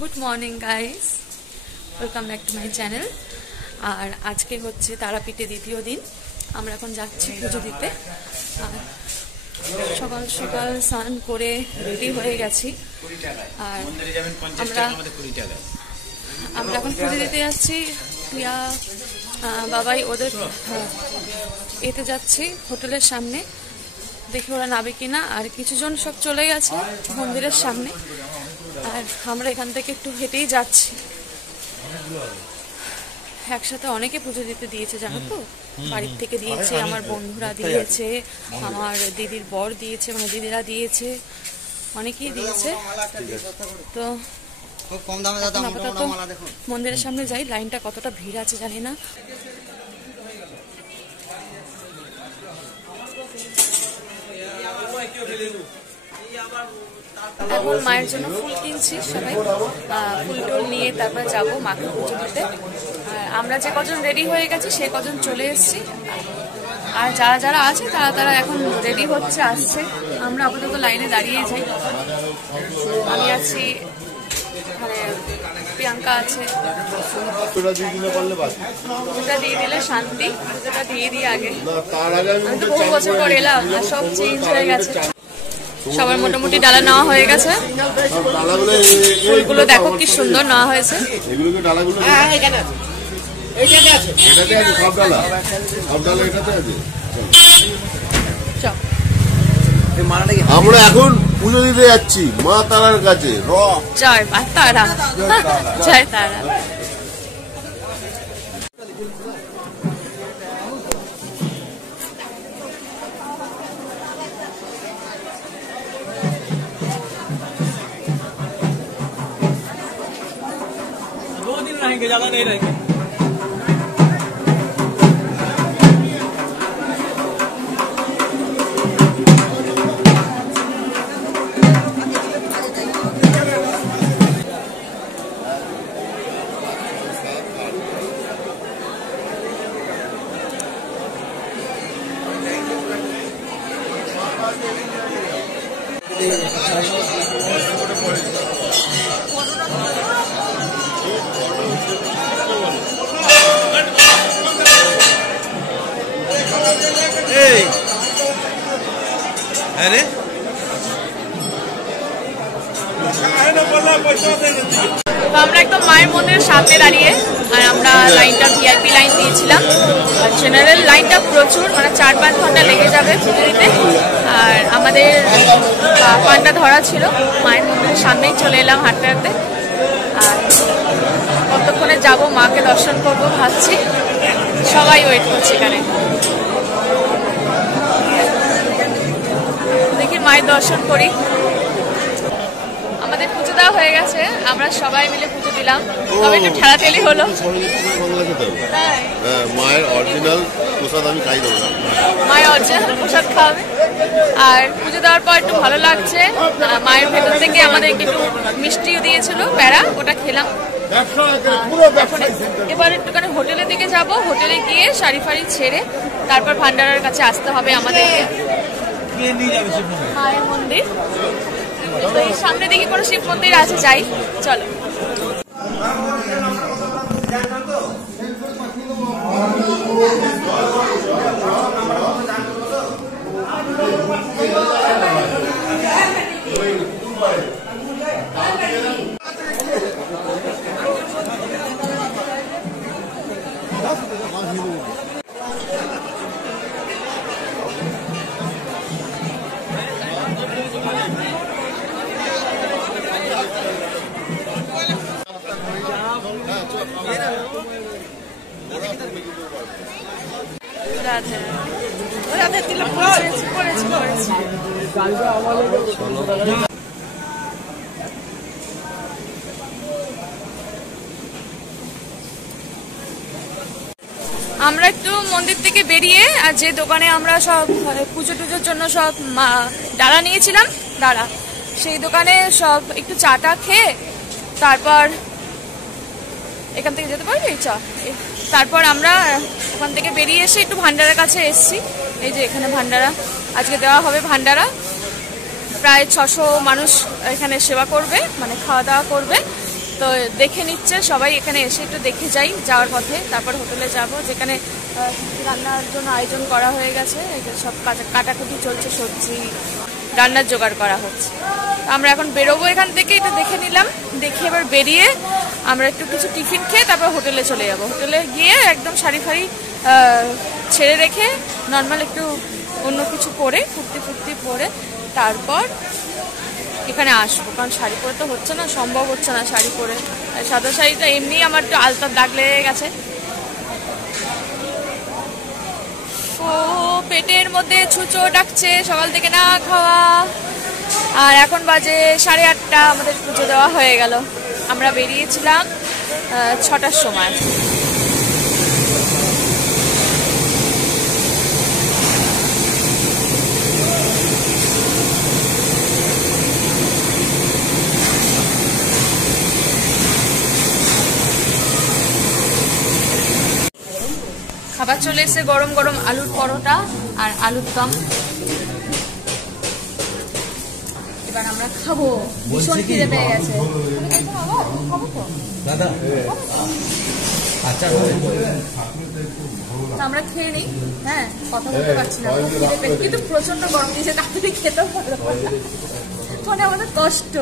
Good morning guys, welcome back to my channel. আর আজকে হচ্ছে তারাপীঠে দ্বিতীয় দিন। আমরা এখন যাচ্ছি পুজো দিতে। আর সকাল সকাল স্নান করে রেডি হয়ে গেছি। আর আমরা এখন পুজো দিতে যাচ্ছি। প্রিয়া বাবাই ওদের এতে যাচ্ছি হোটেলের সামনে, দেখি ওরা নাবে কিনা। আর কিছুজন সব চলে গেছে মন্দিরের সামনে, আর আমরা এখান থেকে একটু হেঁটেই যাচ্ছি। একসাথে অনেকে পুজো দিতে দিয়েছে জানো তো, বাড়ির থেকে দিয়েছে, আমার বন্ধুরা দিয়েছে, আমার দিদির বর দিয়েছে, মানে দিদিরা দিয়েছে, অনেকেই দিয়েছে। তো আপাতত মন্দিরের সামনে যাই। লাইনটা কতটা ভিড় আছে জানি না। এখন মায়ের জন্য ফুল কিনছি, সবাই ফুল টুল নিয়ে তারপর যাবো মাকে পুজো দিতে। আমরা যে কজন রেডি হয়ে গেছি সে কজন চলে এসেছি, আর যারা যারা আছে তারা এখন রেডি হচ্ছে, আসছে। আমরা আপাতত লাইনে দাঁড়িয়ে যাই। আমি আছি, মানে প্রিয়াঙ্কা আছে। পুজোটা দিয়ে দিলে শান্তি, পুজোটা দিয়ে দিই আগে। আমি তো বহু বছর পর এলাম, আর সব চেঞ্জ হয়ে গেছে। সবার মোটামুটি ডালা নেওয়া হয়ে গেছে। ফুলগুলো দেখো কি সুন্দর নেওয়া হয়েছে। আমরা এখন পুজো দিতে যাচ্ছি মা তারার কাছে। জয় মা তারা, জয় তারা। रहेंगे, ज्यादा नहीं रहेंगे। अरे তো আমরা একদম মায়ের মন্দিরের সামনে দাঁড়িয়ে, আর আমরা লাইনটা ভিআইপি লাইন দিয়েছিলাম। আর জেনারেল লাইনটা প্রচুর, মানে 4-5 ঘন্টা লেগে যাবে পুজো দিতে। আর আমাদের পান্ডা ধরা ছিল, মায়ের মন্দিরের সামনেই চলে এলাম হাঁটতে হাঁটতে। আর কতক্ষণে যাব মাকে দর্শন করবো ভাবছি, সবাই ওয়েট করছে এখানে। দেখি মায়ের দর্শন করি। আমাদের পুজো দেওয়া হয়ে গেছে, আমরা সবাই মিলে পুজো দিলাম, তবে একটু ঠেলাঠেলি হলো। মায়ের অরিজিনাল প্রসাদ আমি খাই দেবো, মায়ের অরিজিনাল প্রসাদ খাওয়াবে। আর পুজো দেওয়ার পর একটু ভালো লাগছে। মায়ের ভেতর থেকে আমাদেরকে একটু মিষ্টিও দিয়েছিল, প্যারা, ওটা খেলাম। এবার একটুখানি হোটেলের দিকে যাব। হোটেলে গিয়ে শাড়ি ফাড়ি ছেড়ে তারপর ভান্ডারার কাছে আসতে হবে আমাদেরকে। মায়ের মন্দির তো এই সামনে দিকে কোনো শিব মন্দির আছে, যাই চলো। আমরা একটু মন্দির থেকে বেরিয়ে, আর যে দোকানে আমরা সব পুজো টুজোর জন্য সব ডালা নিয়েছিলাম, সেই দোকানে সব একটু চাটা খেয়ে তারপর এখান থেকে যেতে পারবি চা। তারপর আমরা ওখান থেকে বেরিয়ে এসে একটু ভান্ডারার কাছে এসেছি। এই যে এখানে ভান্ডারা আজকে দেওয়া হবে। ভান্ডারা প্রায় 600 মানুষ এখানে সেবা করবে, মানে খাওয়া দাওয়া করবে। তো দেখে নিচ্ছে সবাই, এখানে এসে একটু দেখে যাই যাওয়ার পথে, তারপর হোটেলে যাব যেখানে রান্নার জন্য আয়োজন করা হয়ে গেছে। সব কাটাকুটি চলছে, সবজি রান্নার জোগাড় করা হচ্ছে। আমরা এখন বেরোবো এখান থেকে, এটা দেখে নিলাম, দেখে এবার বেরিয়ে আমরা একটু কিছু টিফিন খেয়ে তারপর হোটেলে চলে যাব। হোটেলে গিয়ে একদম শাড়ি ফাড়ি ছেড়ে রেখে নর্মাল একটু অন্য কিছু পরে কুর্তি পরে তারপর এখানে আসবো, কারণ শাড়ি পরে তো হচ্ছে না, সম্ভব হচ্ছে না শাড়ি পরে। সাদা শাড়িটা এমনি আমার একটু আলতার দাগ লেগে গেছে। ও পেটের মধ্যে ছুঁচো ডাকছে সকাল থেকে না খাওয়া, আর এখন বাজে 8:30, আমাদের পুজো দেওয়া হয়ে গেল। আমরা বেরিয়েছিলাম 6টার সময়। খাবার চলে এসে গরম গরম আলুর পরোটা আর আলুর দম। এবার আমরা খাবো, ভীষণ খিদে পেয়ে গেছে। আমরা খেয়ে নিই। হ্যাঁ, কথা বলতে পারছি না, কিন্তু প্রচন্ড গরম দিয়েছে, তাড়াতাড়ি খেতেও পারো, মানে আমাদের কষ্ট,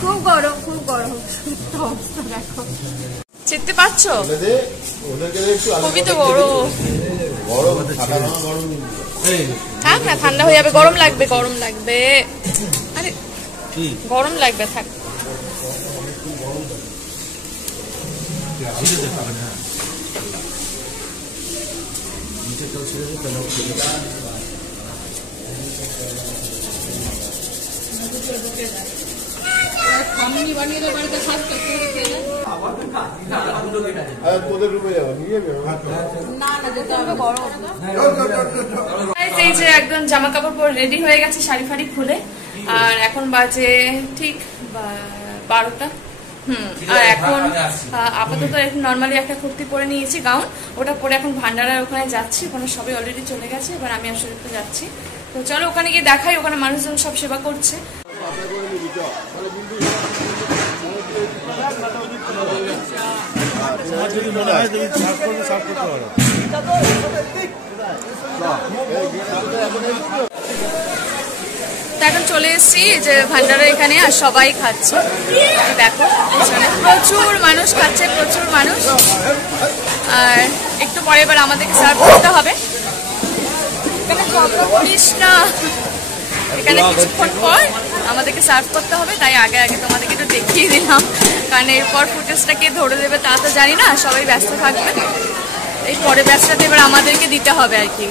খুব গরম অবস্থা দেখো। চিনতে পারছো? খুবই তো বড়, থাক না, ঠান্ডা হয়ে যাবে, গরম লাগবে। আরে গরম লাগবে, থাক। এই যে একদম জামা কাপড় পরে রেডি হয়ে গেছে, শাড়ি ফাড়ি খুলে, আর এখন বাজে ঠিক 12টা। আর এখন আপাতত নর্মালি একটা কুর্তি পরে নিয়েছি, গাউন, ওটা পরে এখন ভান্ডারার ওখানে যাচ্ছি। ওখানে সবাই অলরেডি চলে গেছে, এবার আমি আসলে একটু যাচ্ছি। তো চলো ওখানে গিয়ে দেখাই, ওখানে মানুষজন সব সেবা করছে। এখন চলে এসেছি যে ভান্ডারের এখানে, আর সবাই খাচ্ছে, দেখো এখানে প্রচুর মানুষ খাচ্ছে, প্রচুর মানুষ। আর একটু পরে এবার আমাদেরকে সার্ভ করতে হবে। এখানে ঝগড়া করিস না, এখানে কিছুক্ষণ পর আমাদেরকে সার্ভ করতে হবে, তাই আগে তোমাদেরকে একটু দেখিয়ে দিলাম, কারণ এরপর ফুটেজটা কে ধরে দেবে তা তো জানি না, সবাই ব্যস্ত থাকবে। এই পরে ব্যস্তটা এবার আমাদেরকে দিতে হবে আর কি।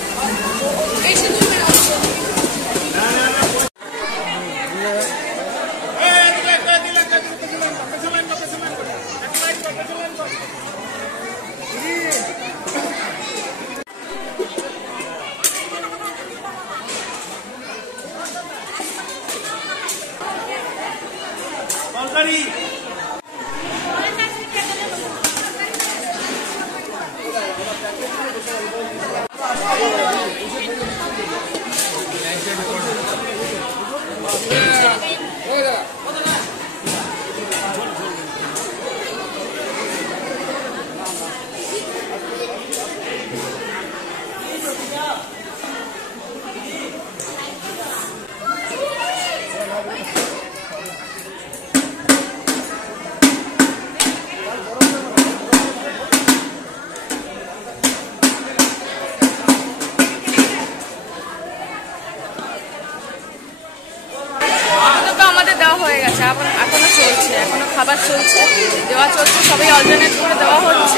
এখনো চলছে, এখনো খাবার চলছে, দেওয়া চলছে, সবাই অল্টারনেট করে দেওয়া হচ্ছে।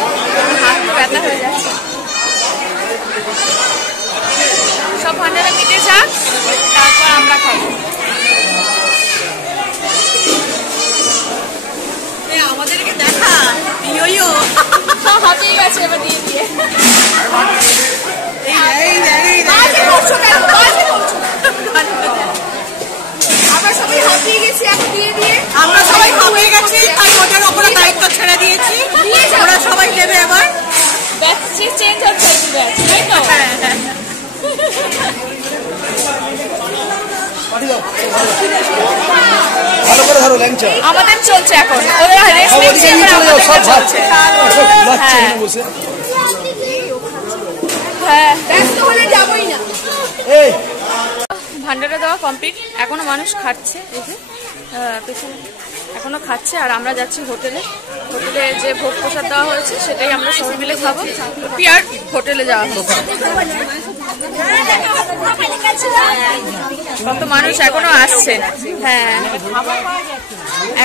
হাত তো ব্যথা হয়ে যাচ্ছে। সব ভান্ডারে মিটে যাক, তারপর আমরা খাবো। আমাদেরকে দেখা ইয়ো হাঁপিয়ে গেছে এবার দিয়ে দিয়ে। আমরা সবাই হাঁপিয়ে গেছি এখন দিয়ে দিয়ে। আমরা সবাই হাঁপিয়ে গেছি, তাই ওদের ওপরে দায়িত্ব ছেড়ে দিয়েছি, ওরা সবাই দেবে। এবার ব্যাচ চেঞ্জ হচ্ছে, ব্যাচ তাই তো। আমাদের চলছে চলছে এখন, ওরা রেস্ট নিচ্ছে, আমাদেরটা চলছে। হ্যাঁ, ব্যস্ত হলে যাবই না। ভান্ডারা দেওয়া কমপ্লিট, এখনো মানুষ খাচ্ছে, এই যে পেছনে এখনো খাচ্ছে। আর আমরা যাচ্ছি হোটেলে। হোটেলে যে ভোগ প্রসাদ দেওয়া হয়েছে সেটাই আমরা সবাই মিলে খাবো। পিয়ার হোটেলে যাওয়া হচ্ছে। কত মানুষ এখনো আসছে। হ্যাঁ,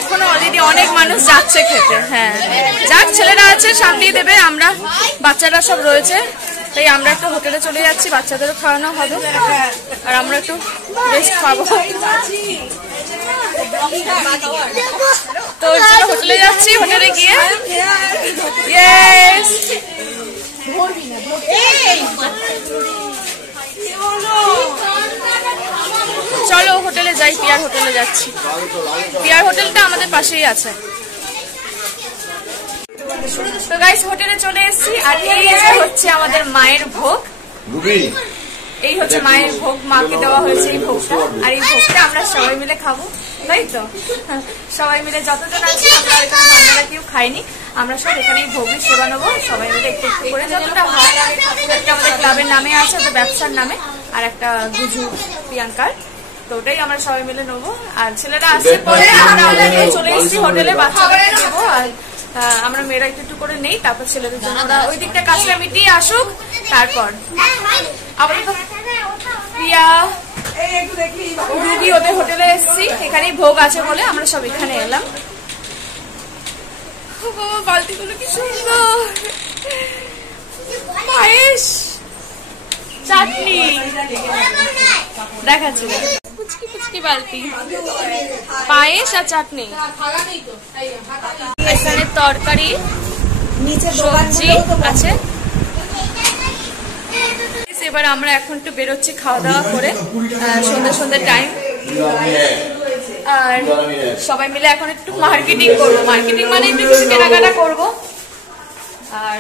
এখনো অলরেডি অনেক মানুষ যাচ্ছে খেতে। হ্যাঁ, যাক, ছেলেরা আছে সামনেই দেবে, আমরা বাচ্চারা সব রয়েছে, তাই আমরা একটু হোটেলে চলে যাচ্ছি। বাচ্চাদেরও খাওয়ানো হবে আর আমরা একটু রেস্ট খাবো। তো হোটেলে যাচ্ছি, হোটেলে গিয়ে চলো হোটেলে যাই। পিয়ার হোটেলে যাচ্ছি। পিয়ার হোটেলটা আমাদের পাশেই আছে। তো গাইস, হোটেলে চলে এসেছি। আর এই হচ্ছে আমাদের মায়ের ভোগ। এই হচ্ছে মায়ের ভোগ, মাকে দেওয়া হয়েছে এই ভোগটা। আর এই ভোগটা আমরা সবাই মিলে খাবো, তাই তো? সবাই মিলে যতজন আছি, আমরা এখানে ভান্ডারা কেউ খাইনি, আমরা সব এখানেই ভোগের সেবা নেবো সবাই মিলে একটু একটু করে, যতটা হয়। একটা আমাদের ক্লাবের নামে আছে, ওটা ব্যবসার নামে, আর একটা গুজু প্রিয়াঙ্কার, তো ওটাই আমরা সবাই মিলে নেবো। আর ছেলেরা আসছে পরে আমরা চলে এসেছি হোটেলে, বাচ্চাদের দেবো। আর আমরা মেয়েরা একটু একটু করে নেই, তারপর ছেলেদের জন্য ওরা ওই দিকটা কাজটা মিটিয়ে আসুক, তারপর আবার প্রিয়া রুবি ওদের হোটেলে এসেছি, এখানেই ভোগ আছে বলে আমরা সব এখানে এলাম। বালতিগুলো কি সুন্দর, পায়েস, চাটনি দেখাচ্ছি, পুচকি পুচকি বালতি, পায়েস আর চাটনি, এখানে তরকারি, সবজি আছে। এবার আমরা এখন একটু বেরোচ্ছি খাওয়া দাওয়া করে, সন্ধ্যা টাইম। আর সবাই মিলে এখন একটু মার্কেটিং করবো। মার্কেটিং মানে একটু কিছু কেনাকাটা করবো। আর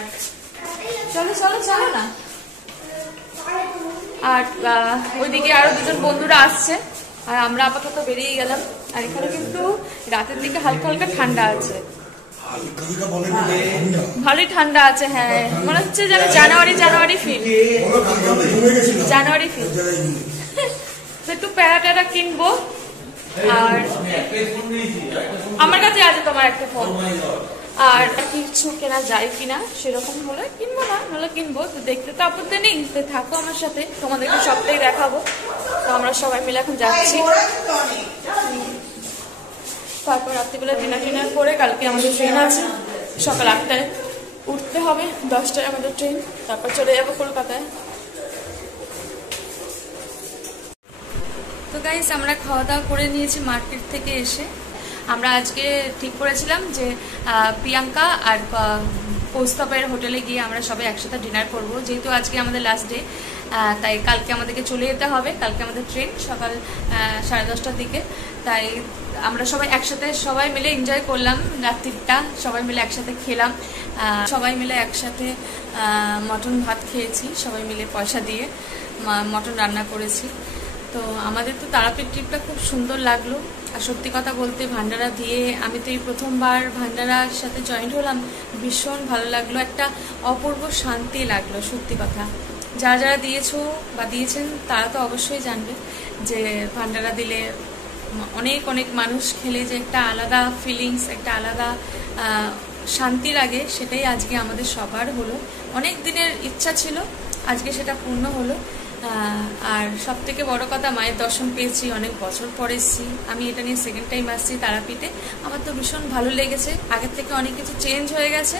চলো চলো চলো না। আর ওইদিকে আরো দুজন বন্ধুরা আসছে, আর আমরা আপাতত বেরিয়ে গেলাম। আর এখানে কিন্তু রাতের দিকে হালকা হালকা ঠান্ডা আছে, ভালোই ঠান্ডা আছে। হ্যাঁ, মনে হচ্ছে যেন জানুয়ারি ফিল। তো একটু প্যারা ট্যারা কিনবো। আর আমার কাছে আছে তোমার একটা ফোন। আর কিছু কেনা যায় কিনা সেরকম হলে কিনবো, না হলে কিনবো। তো দেখতে তো আপত্তি নেই, তো থাকো আমার সাথে, তোমাদেরকে সবটাই দেখাবো। তো আমরা সবাই মিলে এখন যাচ্ছি। তারপর রাত্রিবেলা ডিনার করে কালকে আমাদের ট্রেন আছে, সকাল 8টায় উঠতে হবে, 10টায় আমাদের ট্রেন, তারপর চলে যাবো কলকাতায়। তো গাইস, আমরা খাওয়া দাওয়া করে নিয়েছি মার্কেট থেকে এসে। আমরা আজকে ঠিক করেছিলাম যে প্রিয়াঙ্কা আর কৌস্তবের হোটেলে গিয়ে আমরা সবাই একসাথে ডিনার করব, যেহেতু আজকে আমাদের লাস্ট ডে। তাই কালকে আমাদেরকে চলে যেতে হবে, কালকে আমাদের ট্রেন সকাল 10:30টার দিকে। তাই আমরা সবাই একসাথে সবাই মিলে এনজয় করলাম রাত্রিটা, সবাই মিলে একসাথে খেলাম, সবাই মিলে একসাথে মটন ভাত খেয়েছি, সবাই মিলে পয়সা দিয়ে মটন রান্না করেছি। তো আমাদের তো তারাপীঠ ট্রিপটা খুব সুন্দর লাগলো। আর সত্যি কথা বলতে ভান্ডারা দিয়ে আমি তো এই প্রথমবার ভান্ডারার সাথে জয়েন্ট হলাম, ভীষণ ভালো লাগলো, একটা অপূর্ব শান্তি লাগলো। সত্যি কথা, যারা যারা দিয়েছো বা দিয়েছেন তারা তো অবশ্যই জানবে যে ভান্ডারা দিলে অনেক অনেক মানুষ খেলে যে একটা আলাদা ফিলিংস, একটা আলাদা শান্তি লাগে, সেটাই আজকে আমাদের সবার হলো। অনেক দিনের ইচ্ছা ছিল, আজকে সেটা পূর্ণ হলো। আর সব থেকে বড় কথা, মায়ের দর্শন পেয়েছি, অনেক বছর পর এসেছি। আমি এটা নিয়ে সেকেন্ড টাইম আসছি তারাপীঠে। আমার তো ভীষণ ভালো লেগেছে, আগের থেকে অনেক কিছু চেঞ্জ হয়ে গেছে,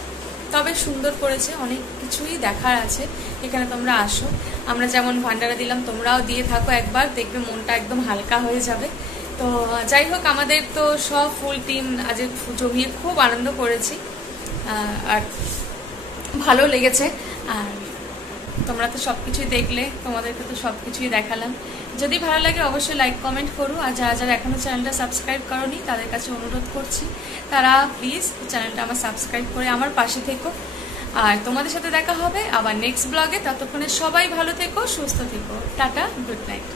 তবে সুন্দর করেছে, অনেক কিছুই দেখার আছে। এখানে তোমরা আসো, আমরা যেমন ভান্ডারা দিলাম তোমরাও দিয়ে থাকো একবার, দেখবে মনটা একদম হালকা হয়ে যাবে। তো যাই হোক, আমাদের তো সব ফুল টিম আজ জমিয়ে খুব আনন্দ করেছি, আর ভালো লেগেছে। আর তোমরা তো সব কিছুই দেখলে, তোমাদেরকে তো সব কিছুই দেখালাম। যদি ভালো লাগে অবশ্যই লাইক কমেন্ট করো। আর যারা যারা এখনও চ্যানেলটা সাবস্ক্রাইব করোনি তাদের কাছে অনুরোধ করছি, তারা প্লিজ চ্যানেলটা আমার সাবস্ক্রাইব করে আমার পাশে থেকো। আর তোমাদের সাথে দেখা হবে আবার নেক্সট ব্লগে। ততক্ষণে সবাই ভালো থেকো, সুস্থ থেকো। Tata, good night.